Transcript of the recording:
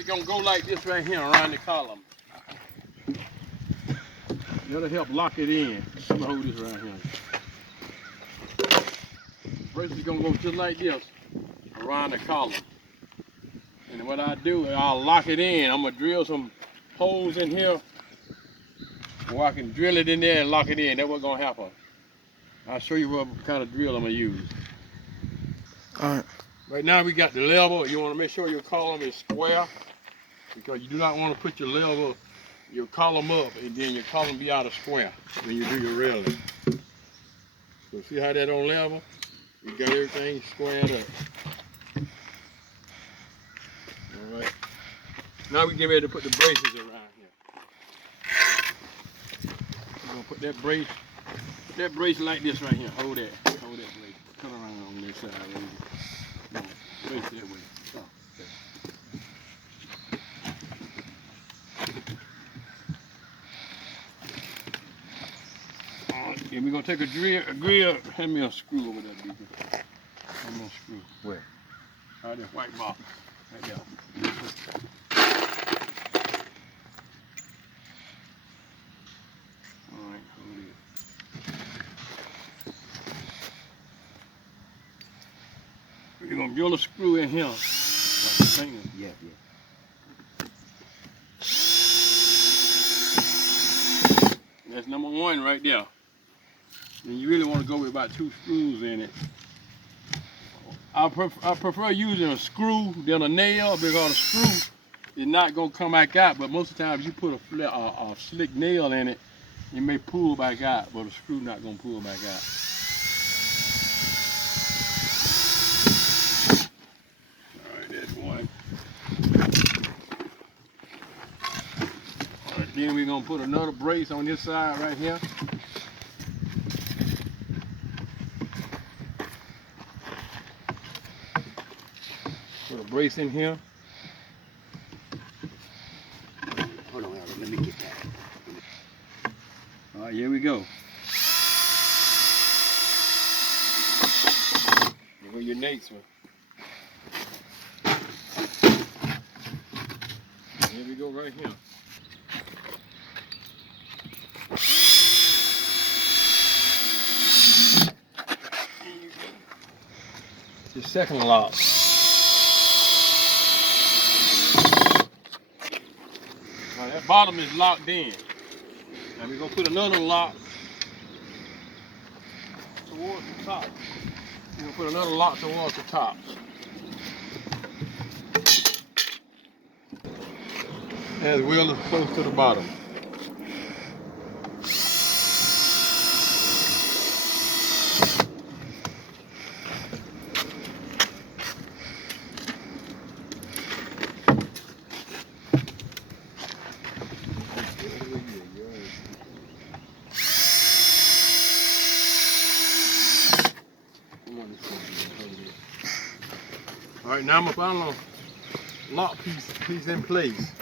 It's gonna go like this right here around the column. That'll help lock it in. I'm gonna hold this right here. Brace is gonna go just like this around the column. And what I do is I'll lock it in. I'm gonna drill some holes in here where I can drill it in there and lock it in. That's what's gonna happen. I'll show you what kind of drill I'm gonna use. Alright. Right now we got the level. You wanna make sure your column is square because you do not wanna put your column up and then your column be out of square when you do your railing. So see how that on level? You got everything squared up. Alright. Now we get ready to put the braces around here. We're gonna put that brace like this right here. Hold that brace. Come around on this side right here. No, brace that way. Oh, okay. Alright, and we're gonna take a drill, hand me a screw over there, Beaker. Hand me a screw. Where? Right there, white box. Right there. Alright, hold it. We're gonna drill a screw in here. Like the finger. Yeah. That's number one right there. And you really want to go with about 2 screws in it. I prefer using a screw than a nail because a screw is not going to come back out, but most of the time if you put a slick nail in it, it may pull back out, but a screw not going to pull back out. Alright, that's one. Alright, then we're going to put another brace on this side right here. Put a brace in here. Hold on, let me get that. All right, here we go. Where your next one. Here we go right here. The second lock. Now that bottom is locked in. Now we're gonna put another lock towards the top. We're gonna put another lock towards the top. As well as close to the bottom. All right, now I'm gonna find a lock piece in place.